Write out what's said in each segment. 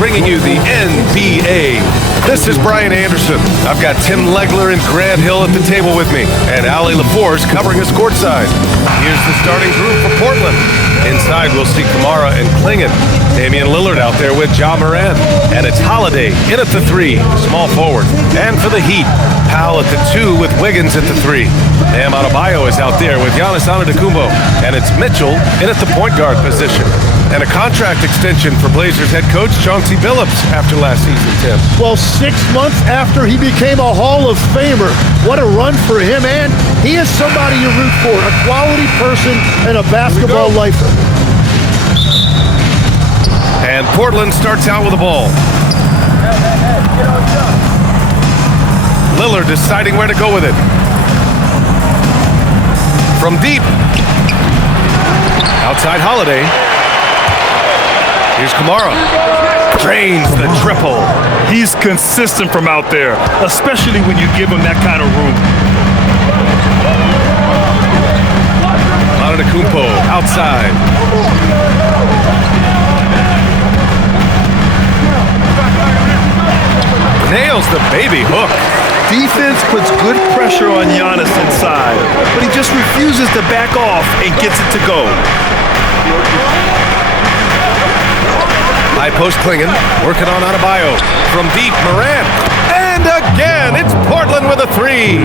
bringing you the NBA. This is Brian Anderson. I've got Tim Legler and Grant Hill at the table with me, and Ali LaForce covering us courtside. Here's the starting group for Portland. Inside, we'll see Kamara and Klingon. Damian Lillard out there with Ja Morant. And it's Holiday in at the 3, small forward. And for the Heat, Powell at the 2 with Wiggins at the 3. Bam Adebayo is out there with Giannis Antetokounmpo. And it's Mitchell in at the point guard position. And a contract extension for Blazers head coach Chauncey Billups after last season, Tim. Well, 6 months after he became a Hall of Famer. What a run for him, and he is somebody you root for, a quality person and a basketball lifer. And Portland starts out with the ball. Lillard deciding where to go with it. From deep. Outside Holiday. Here's Kamara. Drains the triple. He's consistent from out there, especially when you give him that kind of room. Antetokounmpo outside. Nails the baby hook. Defense puts good pressure on Giannis inside, but he just refuses to back off and gets it to go. High post Klingon, working on Adebayo. From deep, Morant. And again, it's Portland with a 3.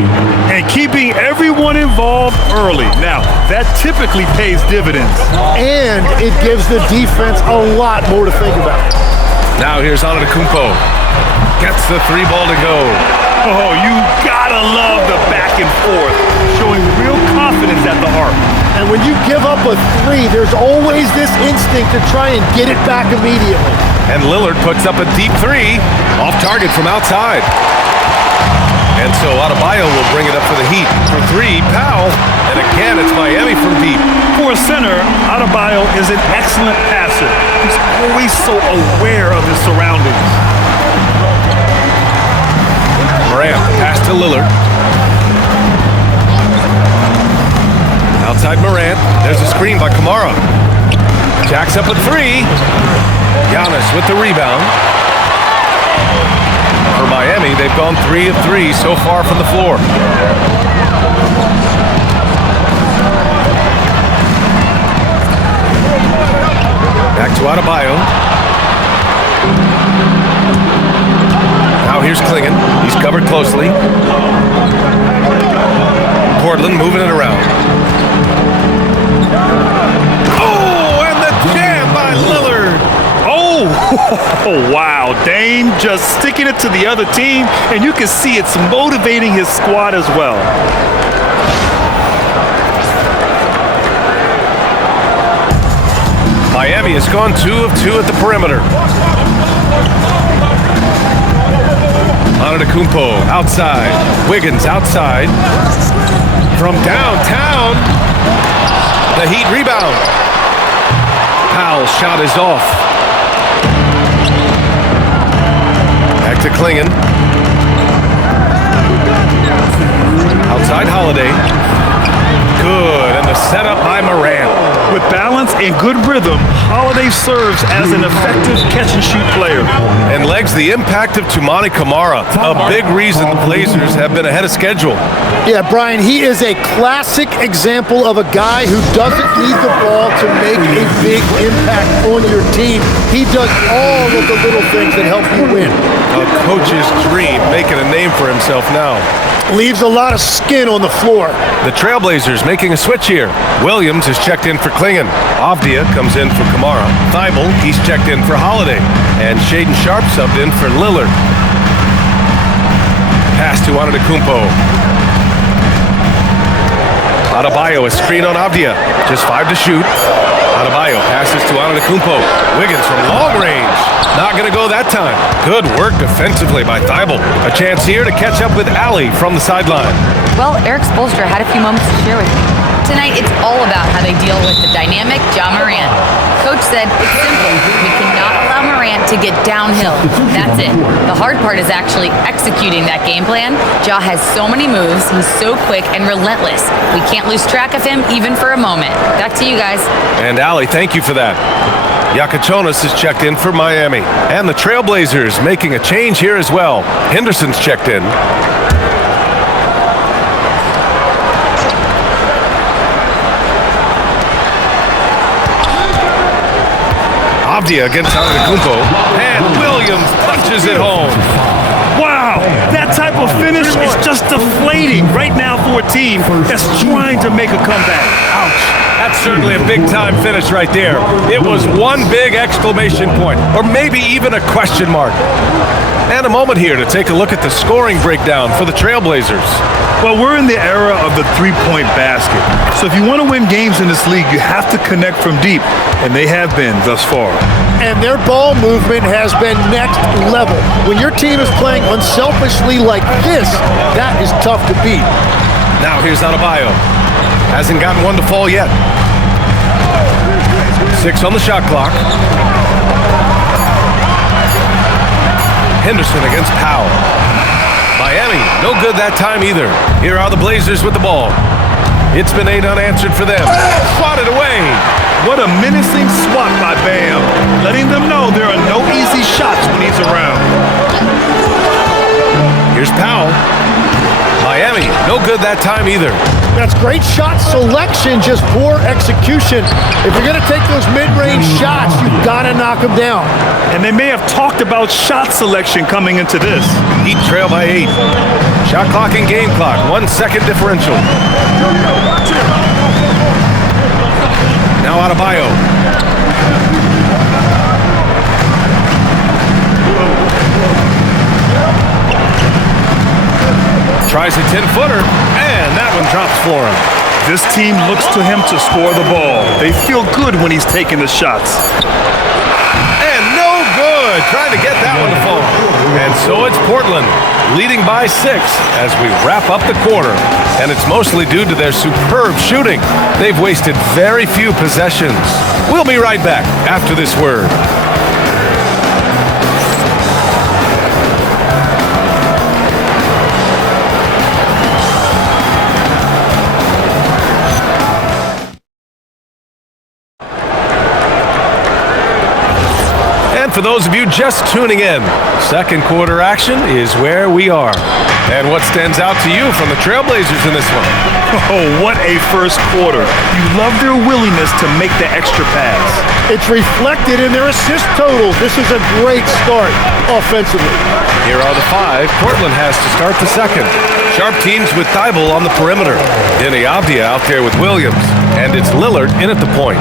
And keeping everyone involved early. Now, that typically pays dividends. And it gives the defense a lot more to think about. Now here's Antetokounmpo. Gets the 3 ball to go. Oh, you gotta love the back and forth, showing real confidence at the arc. And when you give up a 3, there's always this instinct to try and get it back immediately. And Lillard puts up a deep 3, off target from outside. And so Adebayo will bring it up for the Heat. For 3, Powell. And again, it's Miami from deep. For a center, Adebayo is an excellent passer. He's always so aware of his surroundings. Morant, pass to Lillard. Outside Morant, there's a screen by Kamara. Jacks up a 3. Giannis with the rebound. For Miami, they've gone 3 of 3 so far from the floor. Back to Adebayo. Now here's Klingon. He's covered closely. Portland moving it around. Oh, and the jam by Lillard. Oh, wow. Dame just sticking it to the other team, and you can see it's motivating his squad as well. Miami has gone 2 of 2 at the perimeter. Antetokounmpo outside. Wiggins outside. From downtown. The Heat rebound. Powell's shot is off. Back to Klingon. Outside Holiday. Good, and the setup by Morant. With balance and good rhythm, Holiday serves as an effective catch-and-shoot player. And legs the impact of Toumani Kamara. A big reason the Blazers have been ahead of schedule. Yeah, Brian, he is a classic example of a guy who doesn't need the ball to make a big impact on your team. He does all of the little things that help you win. A coach's dream, making a name for himself now. Leaves a lot of skin on the floor. The Trailblazers making a switch here. Williams is checked in for Klingon. Avdia comes in for Kamara. Thibault, he's checked in for Holiday. And Shaedon Sharpe subbed in for Lillard. Pass to Antetokounmpo. Adebayo, a screen on Avdia. Just 5 to shoot. Adebayo passes to Antetokounmpo. Wiggins from long range. Not going to go that time. Good work defensively by Thibault. A chance here to catch up with Ali from the sideline. Well, Eric Spoelstra had a few moments to share with me. Tonight, it's all about how they deal with the dynamic Ja Morant. Coach said, it's simple. We cannot allow Morant to get downhill. That's it. The hard part is actually executing that game plan. Ja has so many moves. He's so quick and relentless. We can't lose track of him even for a moment. Back to you guys. And Ali, thank you for that. Giannis is checked in for Miami. And the Trailblazers making a change here as well. Henderson's checked in. Avdia against Antetokounmpo, and Williams punches it home. Wow, that type of finish is just deflating right now for a team that's trying to make a comeback. Ouch. That's certainly a big-time finish right there. It was one big exclamation point, or maybe even a question mark. And a moment here to take a look at the scoring breakdown for the Trailblazers. Well, we're in the era of the three-point basket. So if you want to win games in this league, you have to connect from deep, and they have been thus far. And their ball movement has been next level. When your team is playing unselfishly like this, that is tough to beat. Now here's Adebayo. Hasn't gotten one to fall yet. 6 on the shot clock. Henderson against Powell. Miami, no good that time either. Here are the Blazers with the ball. It's been 8 unanswered for them. Swatted away. What a menacing swat by Bam, letting them know there are no easy shots when he's around. Here's Powell. Miami, no good that time either. That's great shot selection, just poor execution. If you're going to take those mid-range shots, you've got to knock them down. And they may have talked about shot selection coming into this. Heat trail by 8. Shot clock and game clock, 1 second differential. Now Adebayo. Tries a 10-footer, and that one drops for him. This team looks to him to score the ball. They feel good when he's taking the shots. And no good. Trying to get that one to fall. And so it's Portland, leading by 6 as we wrap up the quarter. And it's mostly due to their superb shooting. They've wasted very few possessions. We'll be right back after this word. For those of you just tuning in, second quarter action is where we are. And what stands out to you from the Trailblazers in this one? Oh, what a first quarter. You love their willingness to make the extra pass. It's reflected in their assist totals. This is a great start offensively. Here are the 5 Portland has to start the second. Sharp teams with Thibault on the perimeter. Denny Avdia out there with Williams. And it's Lillard in at the point.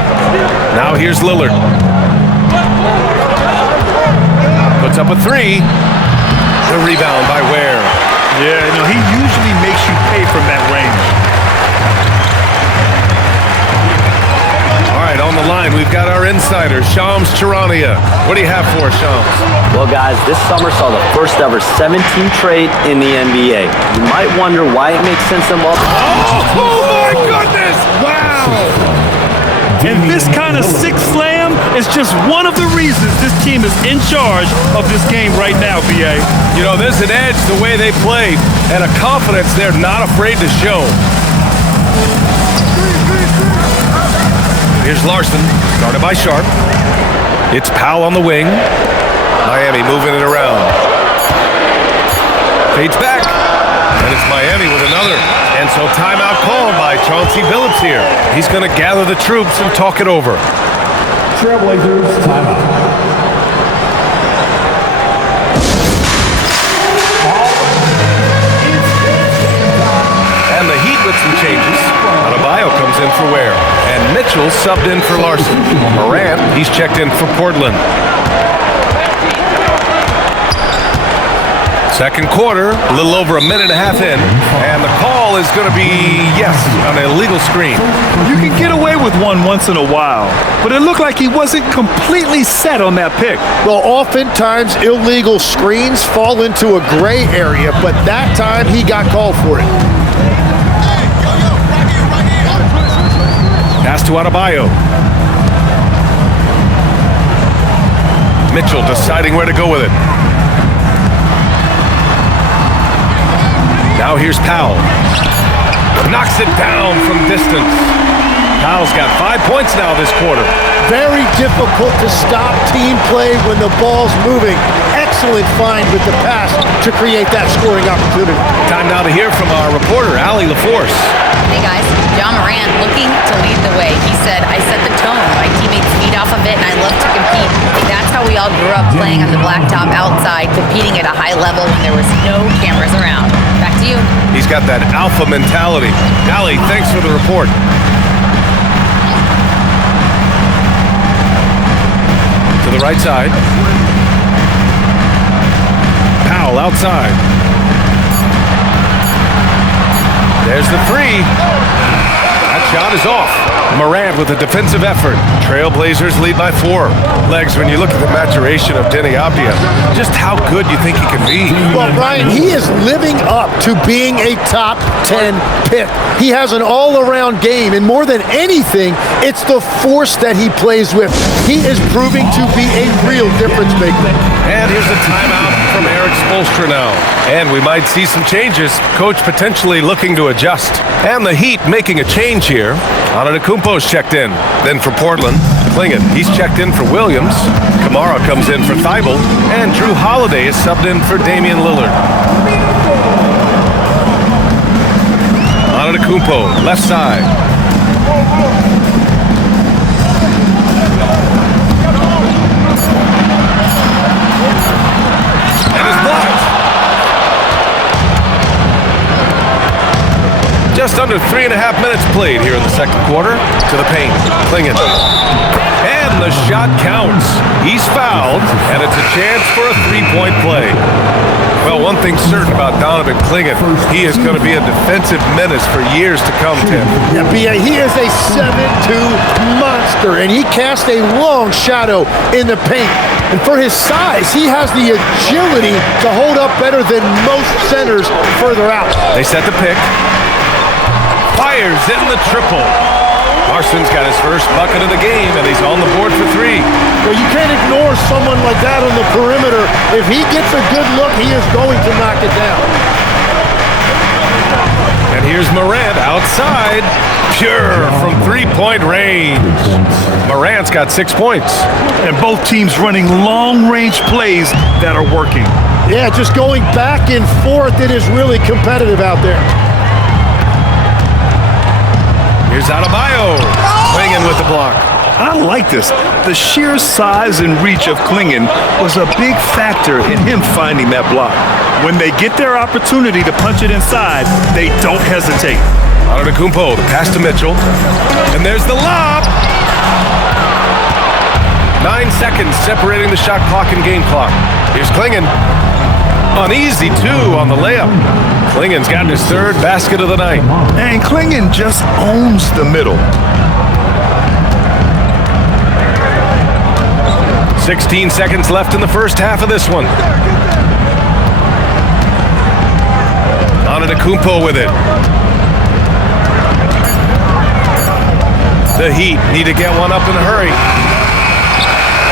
Now here's Lillard. Puts up a 3. The rebound by Ware. Yeah, he usually makes you pay from that range. All right, on the line, we've got our insider, Shams Charania. What do you have for us, Shams? Well, guys, this summer saw the first ever 7-team trade in the NBA. You might wonder why it makes sense to love. Oh my goodness! Wow! And this kind of sick slam is just one of the reasons this team is in charge of this game right now, B.A. There's an edge the way they play and a confidence they're not afraid to show. Here's Larson, guarded by Sharp. It's Powell on the wing. Miami moving it around. Fades back. And it's Miami with another. And so timeout called by Chauncey Billups here. He's going to gather the troops and talk it over. Trailblazers timeout. And the Heat with some changes. Adebayo comes in for Ware. And Mitchell subbed in for Larson. Morant, he's checked in for Portland. Second quarter, a little over a minute and a half in, and the call is going to be, yes, an illegal screen. You can get away with one once in a while, but it looked like he wasn't completely set on that pick. Well, oftentimes illegal screens fall into a gray area, but that time he got called for it. Pass to Adebayo. Mitchell deciding where to go with it. Now here's Powell. Knocks it down from distance. Powell's got 5 points now this quarter. Very difficult to stop team play when the ball's moving. Excellent find with the pass to create that scoring opportunity. Time now to hear from our reporter, Allie LaForce. Hey guys, John Morant looking to lead the way. He said, I set the tone. My teammates feed off of it and I love to compete. That's how we all grew up, playing on the blacktop outside, competing at a high level when there was no cameras around. Back to you. He's got that alpha mentality. Allie, thanks for the report. To the right side. Powell outside. There's the three. That shot is off. Morant with a defensive effort. Trailblazers lead by 4. Legs, when you look at the maturation of Denny Abdia, just how good you think he can be. Well, Brian, he is living up to being a top 10 pick. He has an all-around game, and more than anything, it's the force that he plays with. He is proving to be a real difference maker. And here's a timeout from Eric Spoelstra now. And we might see some changes. Coach potentially looking to adjust. And the Heat making a change here. Antetokounmpo's checked in. Then for Portland, Klingon, he's checked in for Williams. Kamara comes in for Thibault. And Drew Holiday is subbed in for Damian Lillard. Antetokounmpo, left side. And is blocked. Just under 3.5 minutes played here in the second quarter. To the paint, Klingon. And the shot counts. He's fouled, and it's a chance for a three-point play. Well, one thing's certain about Donovan Klingon. He is going to be a defensive menace for years to come, Tim. Yeah, B.A., he is a 7'2" monster, and he casts a long shadow in the paint. And for his size, he has the agility to hold up better than most centers further out. They set the pick. Fires in the triple. Larson's got his first bucket of the game, and he's on the board for 3. Well, you can't ignore someone like that on the perimeter. If he gets a good look, he is going to knock it down. And here's Morant outside. Pure from three-point range. Morant's got 6 points. And both teams running long-range plays that are working. Yeah, just going back and forth, it is really competitive out there. Here's Adebayo. Klingon with the block. I like this. The sheer size and reach of Klingon was a big factor in him finding that block. When they get their opportunity to punch it inside, they don't hesitate. Antetokounmpo, the pass to Mitchell. And there's the lob. 9 seconds separating the shot clock and game clock. Here's Klingon. Uneasy, too, on the layup. Klingon's gotten his 3rd basket of the night. And Klingon just owns the middle. 16 seconds left in the first half of this one. Antetokounmpo with it. The Heat need to get one up in a hurry.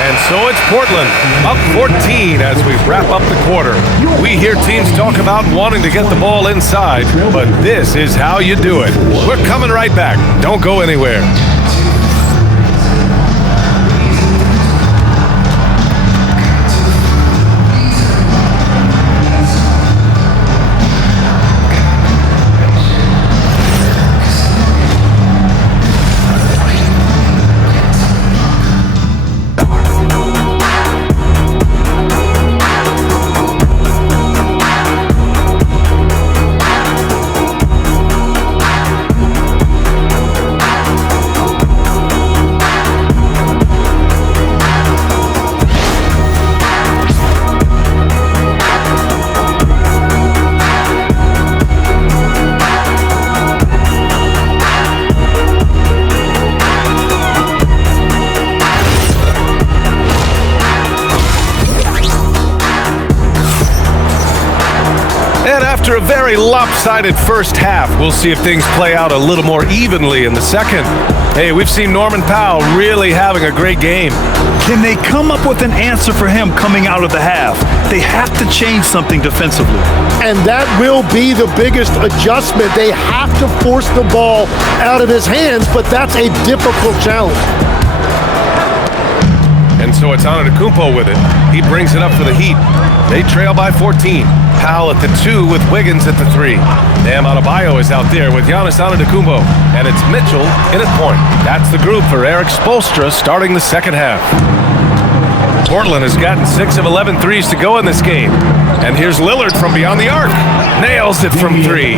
And so it's Portland, up 14 as we wrap up the quarter. We hear teams talk about wanting to get the ball inside, but this is how you do it. We're coming right back. Don't go anywhere. And after a very lopsided first half, we'll see if things play out a little more evenly in the second. Hey, we've seen Norman Powell really having a great game. Can they come up with an answer for him coming out of the half? They have to change something defensively. And that will be the biggest adjustment. They have to force the ball out of his hands, but that's a difficult challenge. And so it's Antetokounmpo with it. He brings it up for the Heat. They trail by 14. Powell at the 2 with Wiggins at the 3. Bam Adebayo is out there with Giannis Antetokounmpo. And it's Mitchell in at point. That's the group for Eric Spoelstra starting the second half. Portland has gotten 6 of 11 threes to go in this game. And here's Lillard from beyond the arc. Nails it from 3.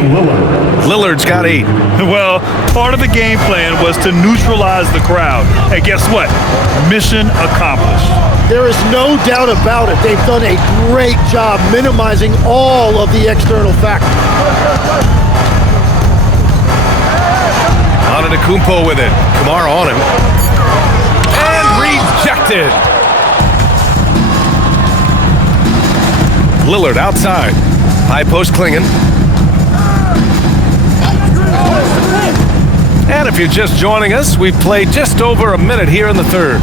Lillard's got 8. Well, part of the game plan was to neutralize the crowd. And guess what? Mission accomplished. There is no doubt about it. They've done a great job minimizing all of the external factors. Antetokounmpo with it. Kamara on him. And rejected. Lillard outside. High post Klingon. And if you're just joining us, we've played just over a minute here in the third.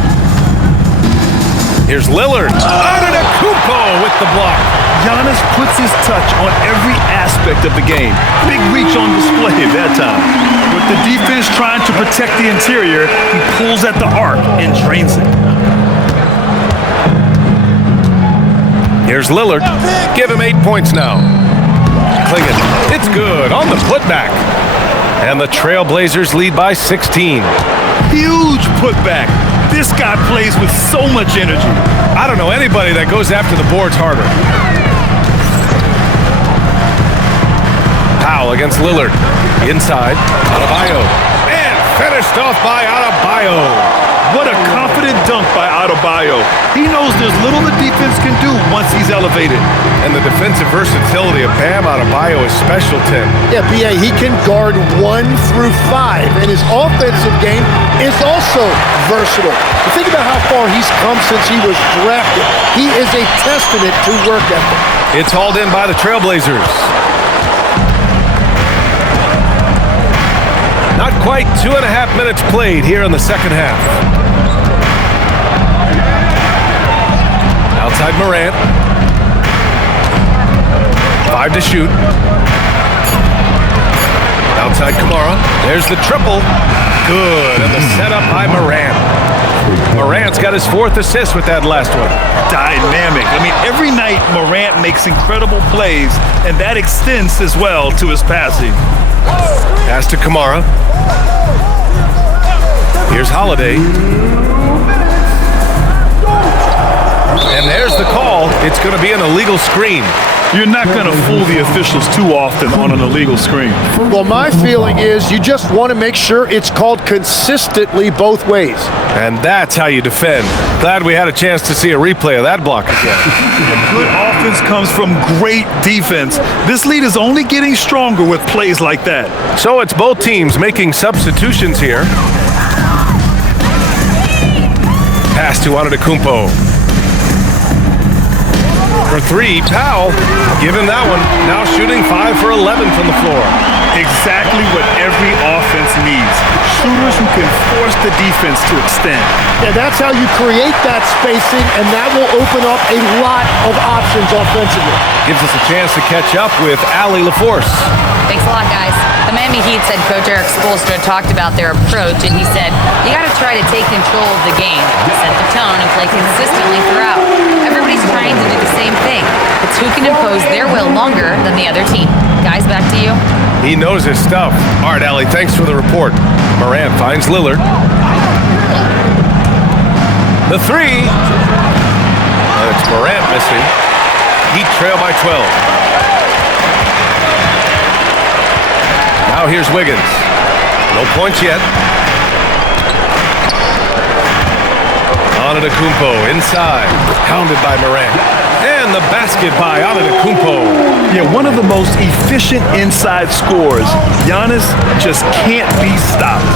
Here's Lillard. Antetokounmpo with the block. Giannis puts his touch on every aspect of the game. Big reach on display at that time. With the defense trying to protect the interior, he pulls at the arc and drains it. Here's Lillard. Give him 8 points now. Klingon. It's good on the putback. And the Trailblazers lead by 16. Huge putback. This guy plays with so much energy. I don't know anybody that goes after the boards harder. Powell against Lillard. Inside. Adebayo. And finished off by Adebayo. What a confident dunk by Adebayo. He knows there's little the defense can do once he's elevated. And the defensive versatility of Bam Adebayo is special, Tim. Yeah, B.A., he can guard 1 through 5, and his offensive game is also versatile. But think about how far he's come since he was drafted. He is a testament to work ethic. It's hauled in by the Trailblazers. Not quite 2.5 minutes played here in the second half. Outside Morant. 5 to shoot. Outside Kamara. There's the triple. Good. And the setup by Morant. Morant's got his 4th assist with that last one. Dynamic. I mean, every night Morant makes incredible plays, and that extends as well to his passing. Pass to Kamara. Here's Holiday. And there's the call. It's going to be an illegal screen. You're not going to fool the officials too often on an illegal screen. Well, my feeling is you just want to make sure it's called consistently both ways. And that's how you defend. Glad we had a chance to see a replay of that block again. Good offense comes from great defense. This lead is only getting stronger with plays like that. So it's both teams making substitutions here. Pass to Antetokounmpo. For 3, Powell, give him that one. Now shooting 5 for 11 from the floor. Exactly what every offense needs. Shooters who can force the defense to extend. Yeah, that's how you create that spacing, and that will open up a lot of options offensively. Gives us a chance to catch up with Allie LaForce. Thanks a lot, guys. The Miami Heat said Coach Eric Spoelstra talked about their approach, and he said, you got to try to take control of the game, set the tone, and play consistently throughout. Everybody's trying to do the same thing. It's who can impose their will longer than the other team. Guys, back to you. He knows his stuff. All right, Allie, thanks for the report. Morant finds Lillard. The 3. It's Morant missing. Heat trail by 12. Now here's Wiggins. No points yet. Antetokounmpo inside. Pounded by Morant. And the basket by Antetokounmpo. Yeah, one of the most efficient inside scorers. Giannis just can't be stopped.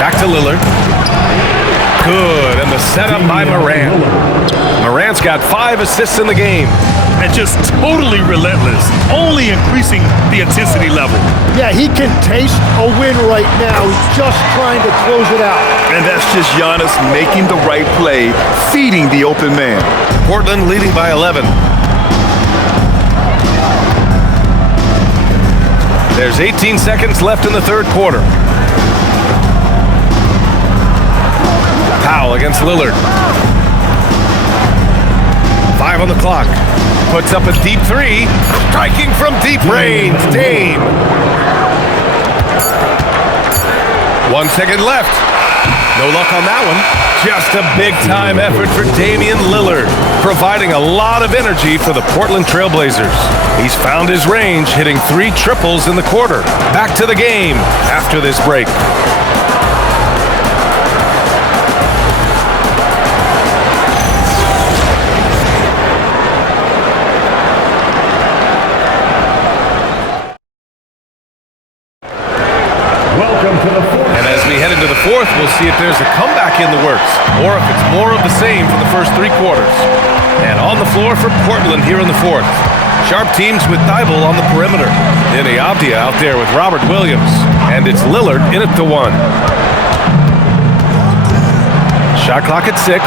Back to Lillard. Good. And the setup by Morant. Morant's got 5 assists in the game. And just totally relentless, only increasing the intensity level. Yeah, he can taste a win right now. He's just trying to close it out. And that's just Giannis making the right play, feeding the open man. Portland leading by 11. There's 18 seconds left in the third quarter. Powell against Lillard. 5 on the clock. Puts up a deep 3. Striking from deep range. Dame. 1 second left. No luck on that one. Just a big-time effort for Damian Lillard, providing a lot of energy for the Portland Trailblazers. He's found his range, hitting 3 triples in the quarter. Back to the game after this break. And as we head into the fourth, we'll see if there's a comeback in the works or if it's more of the same for the first 3 quarters. And on the floor for Portland here in the fourth. Sharp teams with Thibault on the perimeter. Denny Avdia out there with Robert Williams. And it's Lillard in at the 1. Shot clock at 6.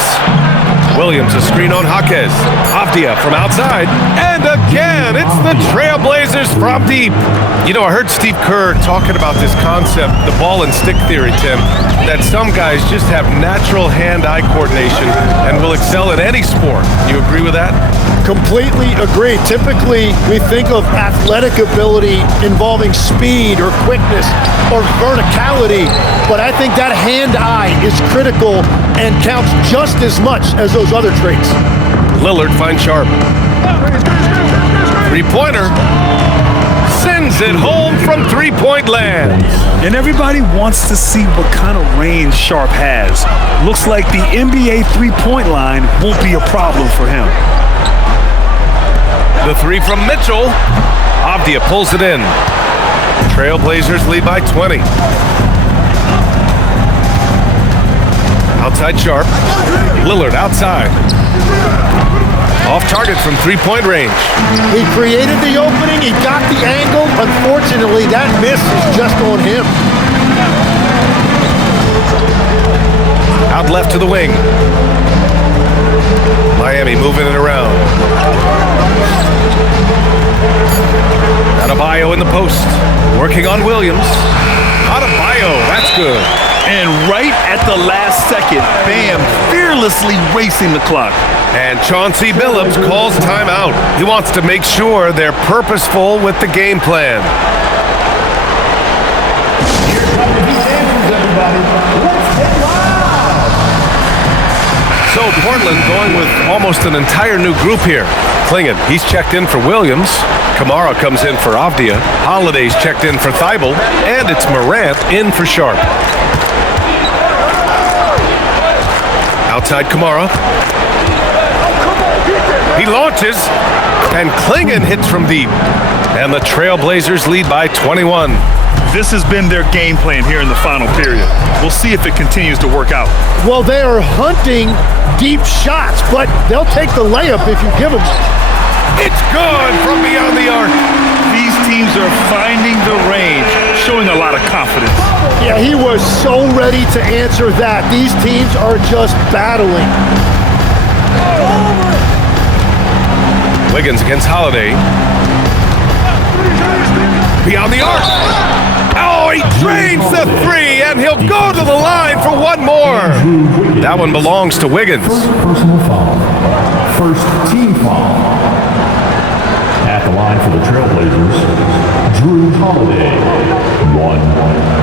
Williams a screen on Jaquez. Avdia from outside. And again, it's the Trailblazers from deep. You know, I heard Steve Kerr talking about this concept, the ball and stick theory, Tim, that some guys just have natural hand-eye coordination and will excel in any sport. You agree with that? Completely agree. Typically, we think of athletic ability involving speed or quickness or verticality, but I think that hand-eye is critical and counts just as much as those other traits. Lillard finds Sharp. Three-pointer. Sends it home from three-point land. And everybody wants to see what kind of range Sharp has. Looks like the NBA three-point line won't be a problem for him. The 3 from Mitchell. Avdia pulls it in. Trailblazers lead by 20. Outside Sharp. Lillard outside. Off target from three-point range. He created the opening. He got the angle. Unfortunately, that miss is just on him. Out left to the wing. Miami moving it around. Adebayo in the post. Working on Williams. Adebayo, that's good. And right at the last second, Bam fearlessly racing the clock. And Chauncey Billups calls timeout. He wants to make sure they're purposeful with the game plan. Here come the answers, everybody. Let's get loud. So Portland going with almost an entire new group here. Klingon, he's checked in for Williams. Kamara comes in for Avdia. Holiday's checked in for Thibault. And it's Morant in for Sharp. Outside Kamara. He launches, and Klingon hits from deep. And the Trailblazers lead by 21. This has been their game plan here in the final period. We'll see if it continues to work out. Well, they are hunting deep shots, but they'll take the layup if you give them. It's good from beyond the arc. These teams are finding the range, showing a lot of confidence. Yeah, he was so ready to answer that. These teams are just battling. Wiggins against Holiday. Beyond the arc. Oh, he drains the 3, and he'll go to the line for one more. That one belongs to Wiggins. First personal foul. First team foul. At the line for the Trailblazers, Drew Holiday. 1.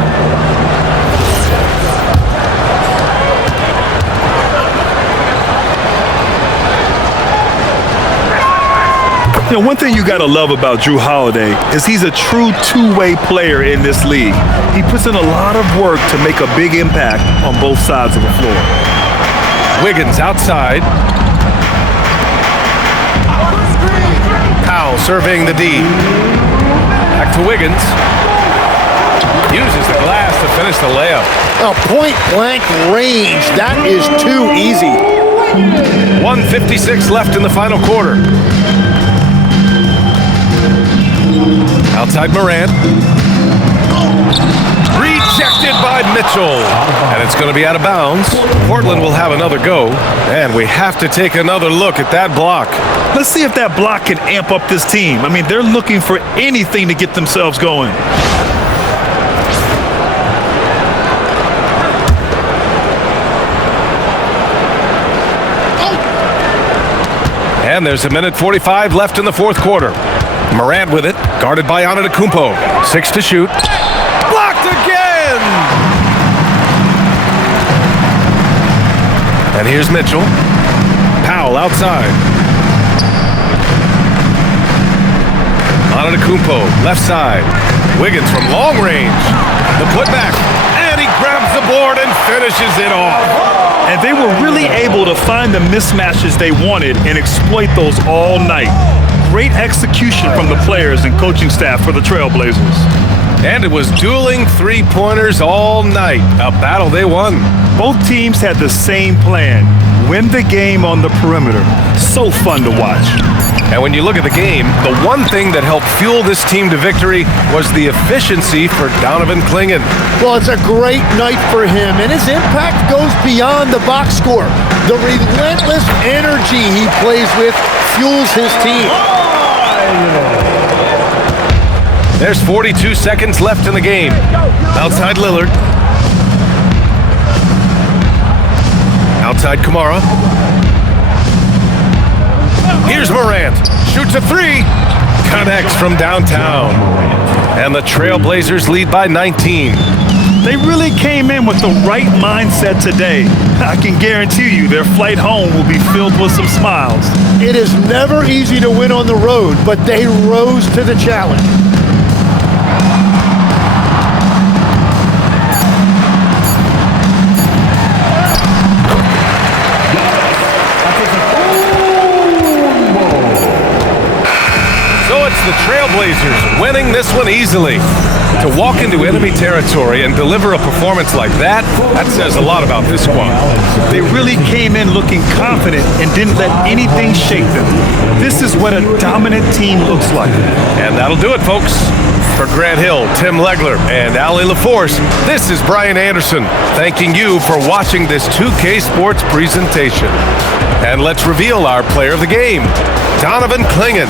You know, one thing you gotta love about Drew Holiday is he's a true two-way player in this league. He puts in a lot of work to make a big impact on both sides of the floor. Wiggins outside. Powell surveying the D. Back to Wiggins. Uses the glass to finish the layup. A point-blank range. That is too easy. 1:56 left in the final quarter. Outside Morant. Rejected by Mitchell. And it's going to be out of bounds. Portland will have another go. And we have to take another look at that block. Let's see if that block can amp up this team. I mean, they're looking for anything to get themselves going. And there's 1:45 left in the fourth quarter. Morant with it, guarded by Antetokounmpo. 6 to shoot. Blocked again! And here's Mitchell. Powell outside. Antetokounmpo, left side. Wiggins from long range. The putback. And he grabs the board and finishes it off. And they were really able to find the mismatches they wanted and exploit those all night. Great execution from the players and coaching staff for the Trailblazers. And it was dueling three-pointers all night. A battle they won. Both teams had the same plan. Win the game on the perimeter. So fun to watch. And when you look at the game, the one thing that helped fuel this team to victory was the efficiency for Donovan Clingan. Well, it's a great night for him, and his impact goes beyond the box score. The relentless energy he plays with fuels his team. There's 42 seconds left in the game. Outside Lillard. Outside Kamara. Here's Morant. Shoots a three. Connects from downtown. And the Trailblazers lead by 19. They really came in with the right mindset today. I can guarantee you their flight home will be filled with some smiles. It is never easy to win on the road, but they rose to the challenge. The Trailblazers winning this one easily. To walk into enemy territory and deliver a performance like that says a lot about this squad. They really came in looking confident and didn't let anything shake them. This is what a dominant team looks like. And that'll do it, folks. For Grant Hill, Tim Legler, and Ali LaForce, this is Brian Anderson, thanking you for watching this 2K Sports presentation. And let's reveal our player of the game, Donovan Clingan.